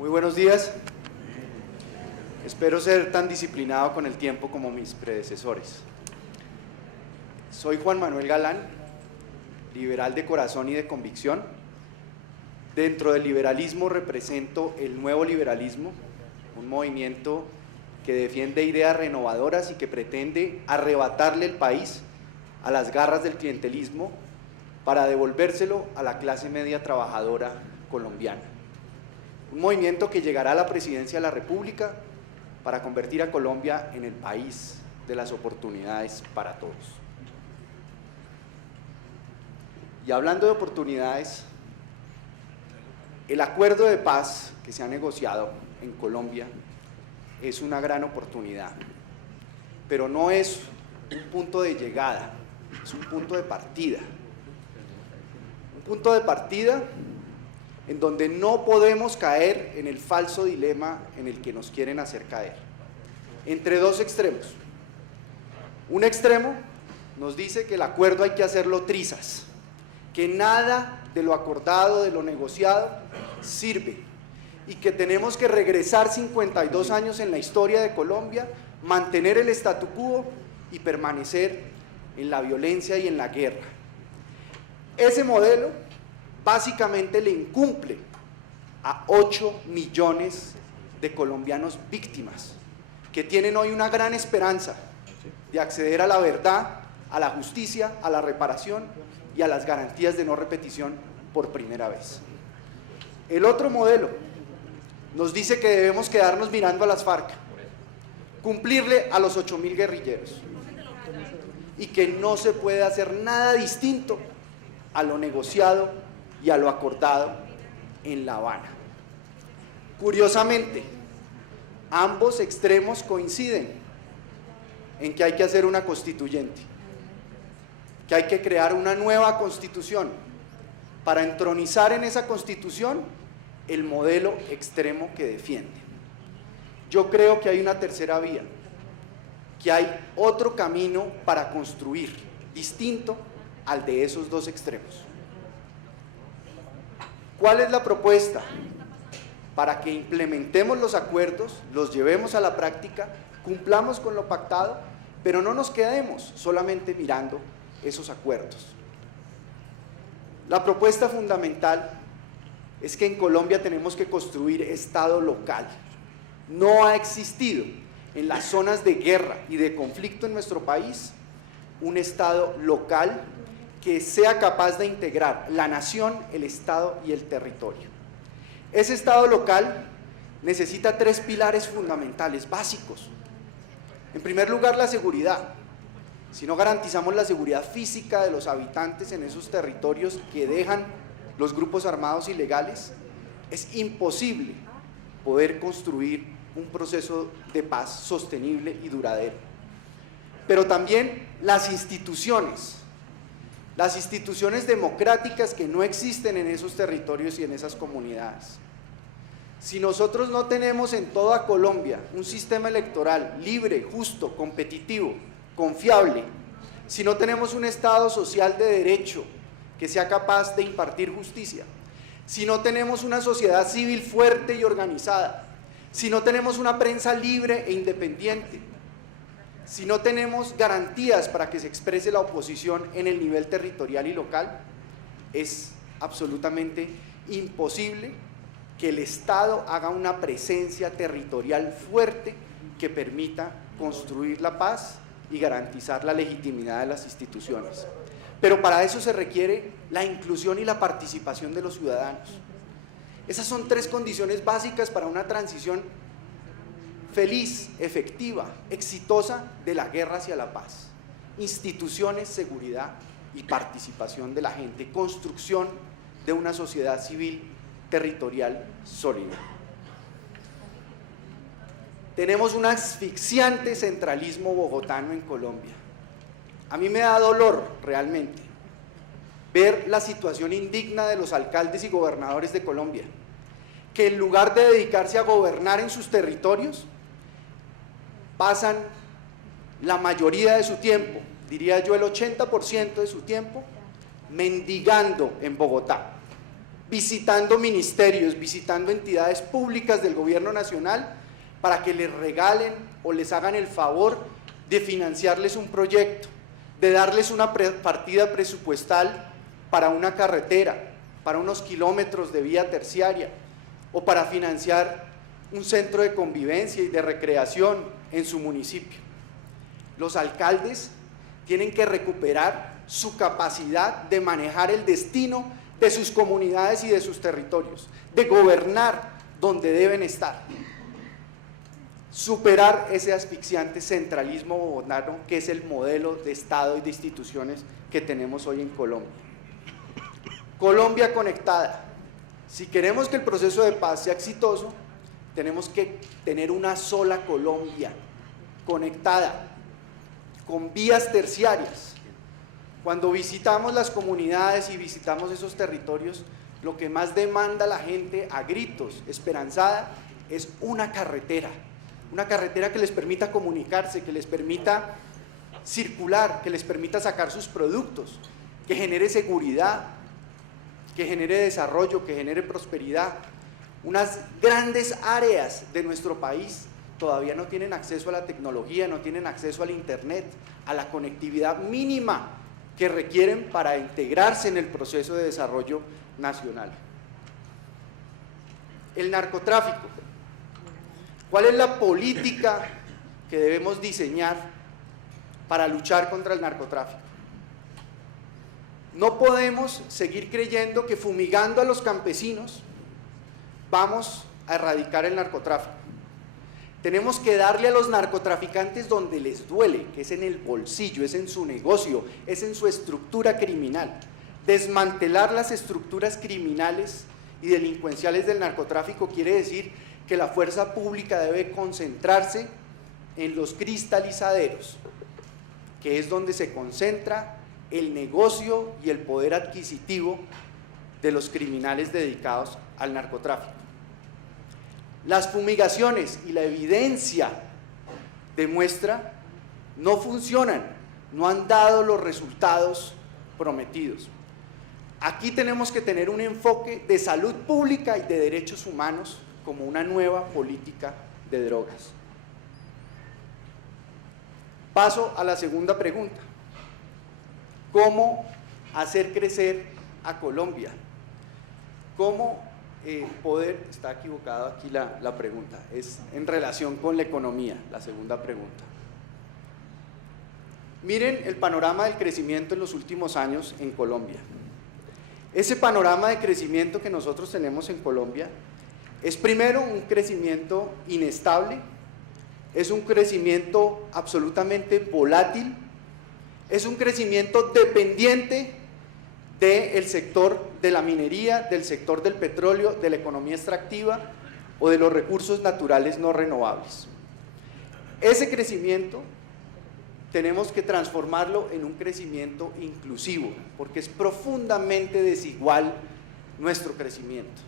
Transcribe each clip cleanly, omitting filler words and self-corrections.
Muy buenos días. Espero ser tan disciplinado con el tiempo como mis predecesores. Soy Juan Manuel Galán, liberal de corazón y de convicción. Dentro del liberalismo represento el nuevo liberalismo, un movimiento que defiende ideas renovadoras y que pretende arrebatarle el país a las garras del clientelismo para devolvérselo a la clase media trabajadora colombiana. Un movimiento que llegará a la presidencia de la República para convertir a Colombia en el país de las oportunidades para todos. Y hablando de oportunidades, el acuerdo de paz que se ha negociado en Colombia es una gran oportunidad, pero no es un punto de llegada, es un punto de partida. Un punto de partida en donde no podemos caer en el falso dilema en el que nos quieren hacer caer, entre dos extremos. Un extremo nos dice que el acuerdo hay que hacerlo trizas, que nada de lo acordado, de lo negociado, sirve, y que tenemos que regresar 52 años en la historia de Colombia, mantener el statu quo y permanecer en la violencia y en la guerra. Ese modelo básicamente le incumple a 8 millones de colombianos víctimas, que tienen hoy una gran esperanza de acceder a la verdad, a la justicia, a la reparación y a las garantías de no repetición por primera vez. El otro modelo nos dice que debemos quedarnos mirando a las FARC, cumplirle a los 8.000 guerrilleros, y que no se puede hacer nada distinto a lo negociado y a lo acordado en La Habana. Curiosamente, ambos extremos coinciden en que hay que hacer una constituyente, que hay que crear una nueva constitución para entronizar en esa constitución el modelo extremo que defienden. Yo creo que hay una tercera vía, que hay otro camino para construir, distinto al de esos dos extremos. ¿Cuál es la propuesta? Para que implementemos los acuerdos, los llevemos a la práctica, cumplamos con lo pactado, pero no nos quedemos solamente mirando esos acuerdos. La propuesta fundamental es que en Colombia tenemos que construir Estado local. No ha existido en las zonas de guerra y de conflicto en nuestro país un Estado local que sea capaz de integrar la nación, el Estado y el territorio. Ese Estado local necesita 3 pilares fundamentales, básicos. En primer lugar, la seguridad. Si no garantizamos la seguridad física de los habitantes en esos territorios que dejan los grupos armados ilegales, es imposible poder construir un proceso de paz sostenible y duradero. Pero también las instituciones democráticas que no existen en esos territorios y en esas comunidades. Si nosotros no tenemos en toda Colombia un sistema electoral libre, justo, competitivo, confiable, si no tenemos un Estado social de derecho que sea capaz de impartir justicia, si no tenemos una sociedad civil fuerte y organizada, si no tenemos una prensa libre e independiente, si no tenemos garantías para que se exprese la oposición en el nivel territorial y local, es absolutamente imposible que el Estado haga una presencia territorial fuerte que permita construir la paz y garantizar la legitimidad de las instituciones. Pero para eso se requiere la inclusión y la participación de los ciudadanos. Esas son 3 condiciones básicas para una transición feliz, efectiva, exitosa de la guerra hacia la paz. Instituciones, seguridad y participación de la gente, construcción de una sociedad civil territorial sólida. Tenemos un asfixiante centralismo bogotano en Colombia. A mí me da dolor realmente ver la situación indigna de los alcaldes y gobernadores de Colombia, que en lugar de dedicarse a gobernar en sus territorios, pasan la mayoría de su tiempo, diría yo el 80% de su tiempo, mendigando en Bogotá. visitando ministerios, visitando entidades públicas del gobierno nacional para que les regalen o les hagan el favor de financiarles un proyecto, de darles una partida presupuestal para una carretera, para unos kilómetros de vía terciaria o para financiar un centro de convivencia y de recreación en su municipio. Los alcaldes tienen que recuperar su capacidad de manejar el destino de sus comunidades y de sus territorios, de gobernar donde deben estar. Superar ese asfixiante centralismo bogotano que es el modelo de Estado y de instituciones que tenemos hoy en Colombia. Colombia conectada. Si queremos que el proceso de paz sea exitoso, tenemos que tener una sola Colombia conectada, con vías terciarias. Cuando visitamos las comunidades y visitamos esos territorios, lo que más demanda la gente a gritos, esperanzada, es una carretera que les permita comunicarse, que les permita circular, que les permita sacar sus productos, que genere seguridad, que genere desarrollo, que genere prosperidad. Unas grandes áreas de nuestro país todavía no tienen acceso a la tecnología, no tienen acceso al internet, a la conectividad mínima que requieren para integrarse en el proceso de desarrollo nacional. El narcotráfico. ¿Cuál es la política que debemos diseñar para luchar contra el narcotráfico? No podemos seguir creyendo que fumigando a los campesinos vamos a erradicar el narcotráfico. Tenemos que darle a los narcotraficantes donde les duele, que es en el bolsillo, es en su negocio, es en su estructura criminal. Desmantelar las estructuras criminales y delincuenciales del narcotráfico quiere decir que la fuerza pública debe concentrarse en los cristalizaderos, que es donde se concentra el negocio y el poder adquisitivo de los criminales dedicados al narcotráfico. Las fumigaciones y la evidencia demuestra no funcionan, no han dado los resultados prometidos. Aquí tenemos que tener un enfoque de salud pública y de derechos humanos como una nueva política de drogas. Paso a la segunda pregunta. ¿Cómo hacer crecer a Colombia? ¿Cómo poder, está equivocada aquí la pregunta, es en relación con la economía, la segunda pregunta. Miren el panorama del crecimiento en los últimos años en Colombia. Ese panorama de crecimiento que nosotros tenemos en Colombia es primero un crecimiento inestable, es un crecimiento absolutamente volátil, es un crecimiento dependiente del sector de la minería, del sector del petróleo, de la economía extractiva o de los recursos naturales no renovables. Ese crecimiento tenemos que transformarlo en un crecimiento inclusivo, porque es profundamente desigual nuestro crecimiento.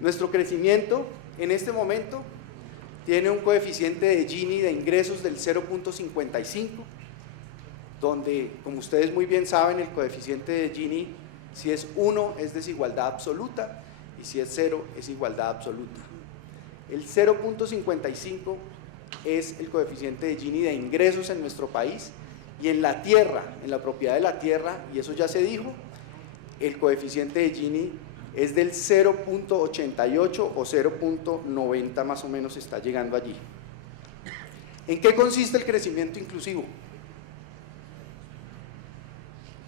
Nuestro crecimiento en este momento tiene un coeficiente de Gini de ingresos del 0.55, donde, como ustedes muy bien saben, el coeficiente de Gini, si es 1 es desigualdad absoluta y si es 0 es igualdad absoluta. El 0.55 es el coeficiente de Gini de ingresos en nuestro país, y en la tierra, en la propiedad de la tierra, y eso ya se dijo, el coeficiente de Gini es del 0.88 o 0.90 más o menos, está llegando allí. ¿En qué consiste el crecimiento inclusivo?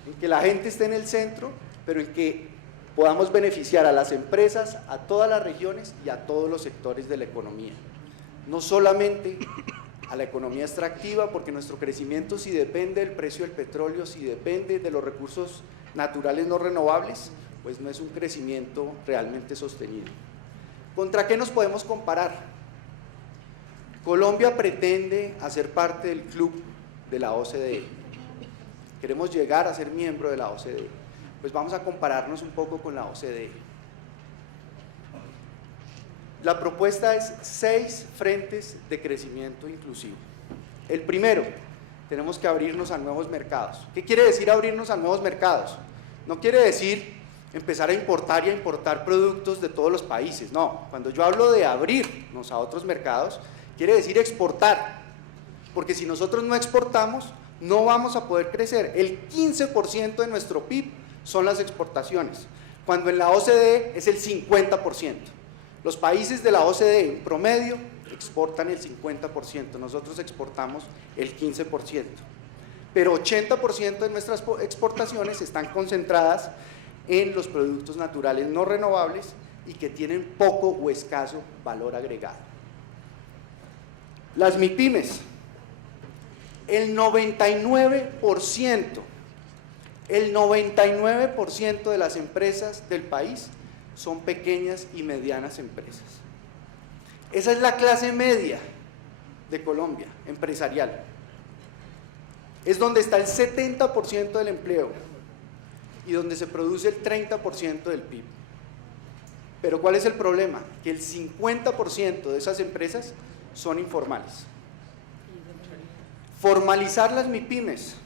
En que la gente esté en el centro, pero en que podamos beneficiar a las empresas, a todas las regiones y a todos los sectores de la economía. No solamente a la economía extractiva, porque nuestro crecimiento, si depende del precio del petróleo, si depende de los recursos naturales no renovables, pues no es un crecimiento realmente sostenido. ¿Contra qué nos podemos comparar? Colombia pretende hacer parte del club de la OCDE. Queremos llegar a ser miembro de la OCDE. Pues vamos a compararnos un poco con la OCDE. La propuesta es 6 frentes de crecimiento inclusivo. El primero, tenemos que abrirnos a nuevos mercados. ¿Qué quiere decir abrirnos a nuevos mercados? No quiere decir empezar a importar y a importar productos de todos los países. No, cuando yo hablo de abrirnos a otros mercados, quiere decir exportar, porque si nosotros no exportamos, no vamos a poder crecer. El 15% de nuestro PIB son las exportaciones, cuando en la OCDE es el 50%. Los países de la OCDE en promedio exportan el 50%, nosotros exportamos el 15%. Pero 80% de nuestras exportaciones están concentradas en los productos naturales no renovables y que tienen poco o escaso valor agregado. Las MIPYMES, el 99% de las empresas del país son pequeñas y medianas empresas. Esa es la clase media de Colombia, empresarial. Es donde está el 70% del empleo y donde se produce el 30% del PIB. Pero ¿cuál es el problema? Que el 50% de esas empresas son informales. Formalizar las MIPYMES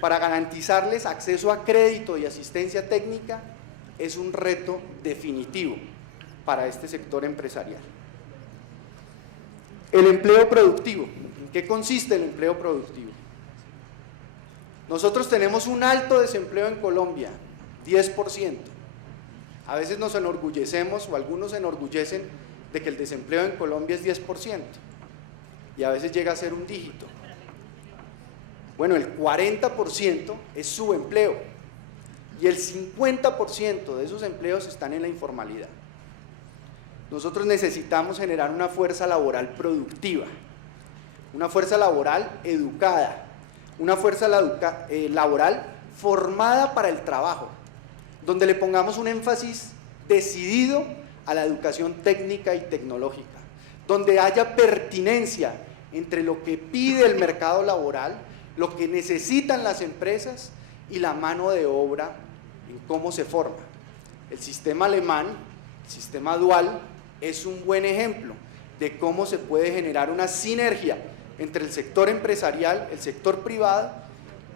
para garantizarles acceso a crédito y asistencia técnica es un reto definitivo para este sector empresarial. El empleo productivo. ¿En qué consiste el empleo productivo? Nosotros tenemos un alto desempleo en Colombia, 10%. A veces nos enorgullecemos, o algunos se enorgullecen, de que el desempleo en Colombia es 10%, y a veces llega a ser un dígito. Bueno, el 40% es subempleo, y el 50% de esos empleos están en la informalidad. Nosotros necesitamos generar una fuerza laboral productiva, una fuerza laboral educada, una fuerza laboral formada para el trabajo, donde le pongamos un énfasis decidido a la educación técnica y tecnológica, donde haya pertinencia entre lo que pide el mercado laboral, lo que necesitan las empresas y la mano de obra en cómo se forma. El sistema alemán, el sistema dual, es un buen ejemplo de cómo se puede generar una sinergia entre el sector empresarial, el sector privado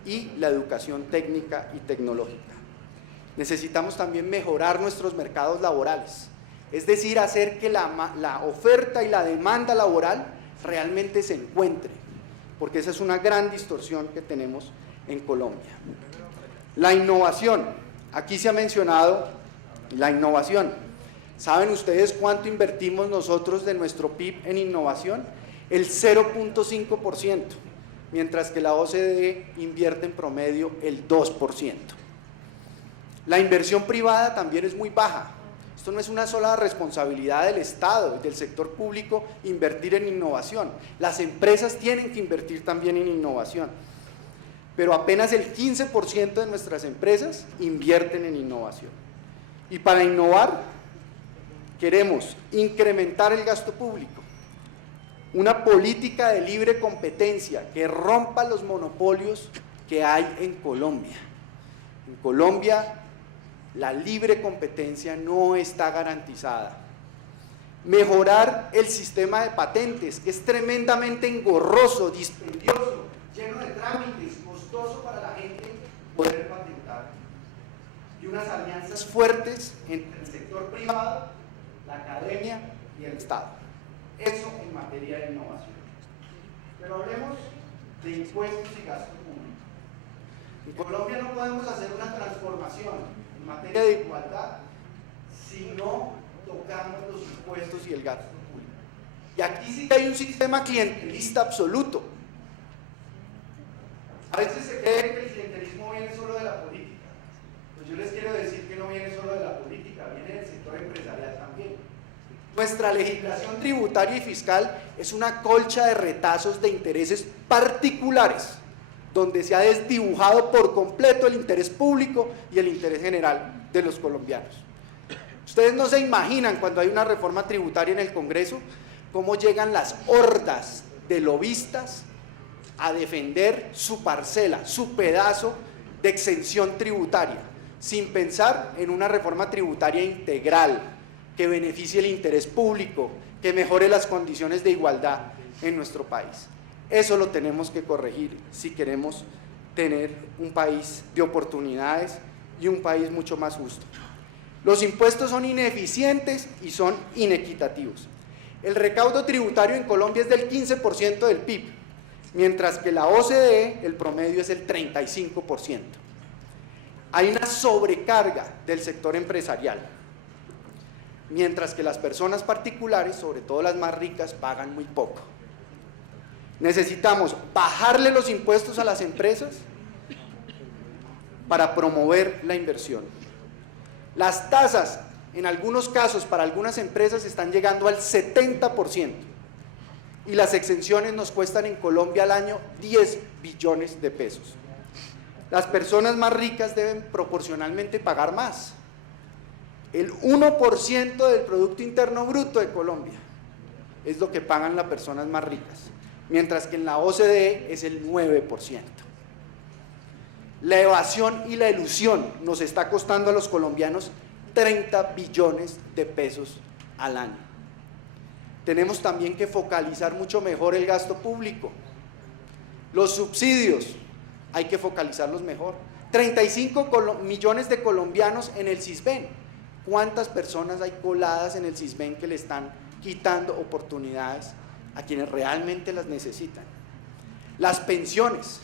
y la educación técnica y tecnológica. Necesitamos también mejorar nuestros mercados laborales, es decir, hacer que la oferta y la demanda laboral realmente se encuentren, porque esa es una gran distorsión que tenemos en Colombia. La innovación, aquí se ha mencionado la innovación. ¿Saben ustedes cuánto invertimos nosotros de nuestro PIB en innovación? El 0.5%, mientras que la OCDE invierte en promedio el 2%. La inversión privada también es muy baja. Esto no es una sola responsabilidad del Estado y del sector público invertir en innovación. Las empresas tienen que invertir también en innovación. Pero apenas el 15% de nuestras empresas invierten en innovación. Y para innovar, queremos incrementar el gasto público, una política de libre competencia que rompa los monopolios que hay en Colombia. En Colombia la libre competencia no está garantizada. Mejorar el sistema de patentes, que es tremendamente engorroso, dispendioso, lleno de trámites, costoso para la gente poder patentar. Y unas alianzas fuertes entre el sector privado, la academia y el Estado. Eso en materia de innovación. Pero hablemos de impuestos y gasto público. En Colombia no podemos hacer una transformación en materia de igualdad si no tocamos los impuestos y el gasto público. Y aquí sí que hay un sistema clientelista absoluto. A veces se cree que el clientelismo viene solo de la política. Pues yo les quiero decir que no viene solo de la política, viene del sector empresarial también. Nuestra legislación tributaria y fiscal es una colcha de retazos de intereses particulares, donde se ha desdibujado por completo el interés público y el interés general de los colombianos. Ustedes no se imaginan cuando hay una reforma tributaria en el Congreso, cómo llegan las hordas de lobistas a defender su parcela, su pedazo de exención tributaria, sin pensar en una reforma tributaria integral, que beneficie el interés público, que mejore las condiciones de igualdad en nuestro país. Eso lo tenemos que corregir si queremos tener un país de oportunidades y un país mucho más justo. Los impuestos son ineficientes y son inequitativos. El recaudo tributario en Colombia es del 15% del PIB, mientras que la OCDE el promedio es el 35%. Hay una sobrecarga del sector empresarial, mientras que las personas particulares, sobre todo las más ricas, pagan muy poco. Necesitamos bajarle los impuestos a las empresas para promover la inversión. Las tasas, en algunos casos, para algunas empresas, están llegando al 70%, y las exenciones nos cuestan en Colombia al año 10 billones de pesos. Las personas más ricas deben proporcionalmente pagar más. El 1% del Producto Interno Bruto de Colombia es lo que pagan las personas más ricas, mientras que en la OCDE es el 9%. La evasión y la elusión nos está costando a los colombianos 30 billones de pesos al año. Tenemos también que focalizar mucho mejor el gasto público. Los subsidios hay que focalizarlos mejor. 35 millones de colombianos en el Sisbén. ¿Cuántas personas hay coladas en el Sisbén que le están quitando oportunidades a quienes realmente las necesitan? Las pensiones.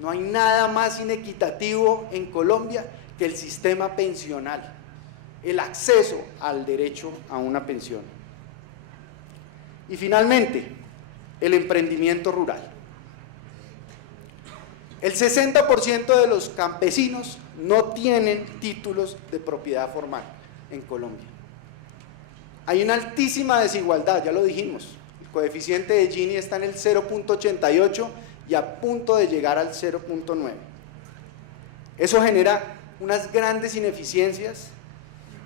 No hay nada más inequitativo en Colombia que el sistema pensional, el acceso al derecho a una pensión. Y finalmente, el emprendimiento rural. El 60% de los campesinos no tienen títulos de propiedad formal en Colombia. Hay una altísima desigualdad, ya lo dijimos. El coeficiente de Gini está en el 0.88 y a punto de llegar al 0.9. Eso genera unas grandes ineficiencias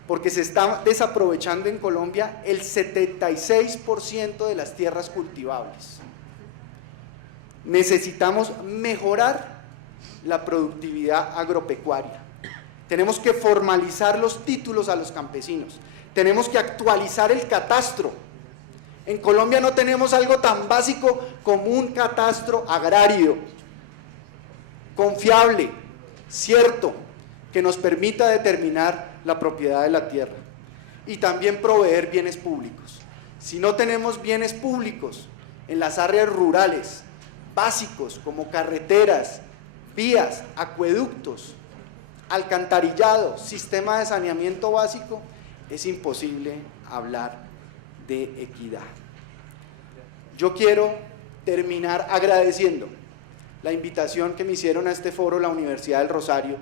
porque se está desaprovechando en Colombia el 76% de las tierras cultivables. Necesitamos mejorar la productividad agropecuaria. Tenemos que formalizar los títulos a los campesinos. Tenemos que actualizar el catastro. En Colombia no tenemos algo tan básico como un catastro agrario, confiable, cierto, que nos permita determinar la propiedad de la tierra y también proveer bienes públicos. Si no tenemos bienes públicos en las áreas rurales, básicos como carreteras, vías, acueductos, alcantarillado, sistema de saneamiento básico, es imposible hablar de equidad. Yo quiero terminar agradeciendo la invitación que me hicieron a este foro la Universidad del Rosario,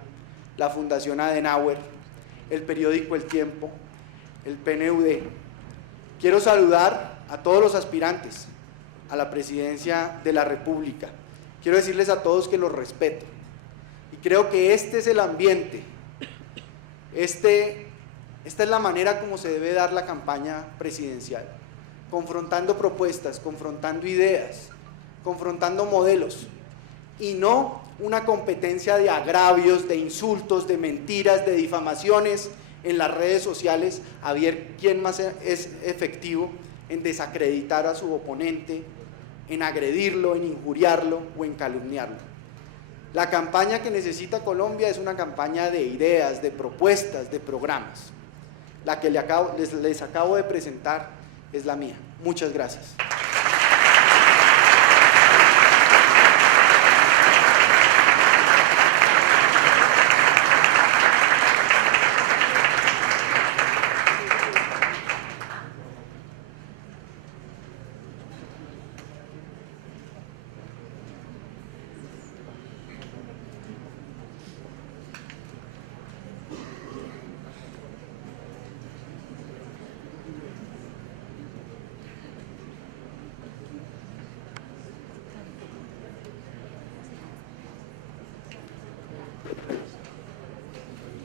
la Fundación Adenauer, el periódico El Tiempo, el PNUD. Quiero saludar a todos los aspirantes a la presidencia de la República. Quiero decirles a todos que los respeto y creo que este es el ambiente, esta es la manera como se debe dar la campaña presidencial, confrontando propuestas, confrontando ideas, confrontando modelos y no una competencia de agravios, de insultos, de mentiras, de difamaciones en las redes sociales a ver quién más es efectivo en desacreditar a su oponente, en agredirlo, en injuriarlo o en calumniarlo. La campaña que necesita Colombia es una campaña de ideas, de propuestas, de programas. La que les acabo de presentar es la mía. Muchas gracias.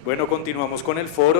Bueno, continuamos con el foro.